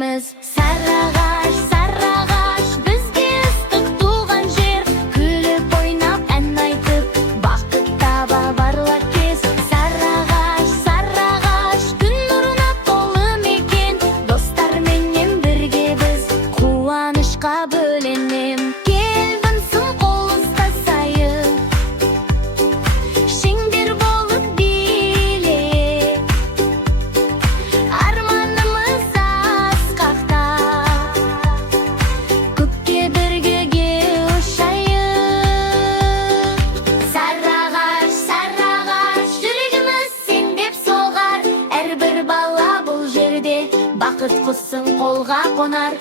жерimiz. Sarıağaç, sarıağaç, bizge ыстык туған жер. Күліп ойнап ән айтып, бақыт таба барлар кез. Sarıağaç, sarıağaç, күн нұрына толы мекен. Достар менен бірге біз қуанышқа бөленем. Келбінсің қол ұстасайық, шеңбер болып биле. Арманымыз асқақта, көкке бірге ұшайық. Sarıağaç, sarıağaç, жүрегіміз сен деп соғар. Әрбір бала бұл жерде бақыт құсын қолға қонар.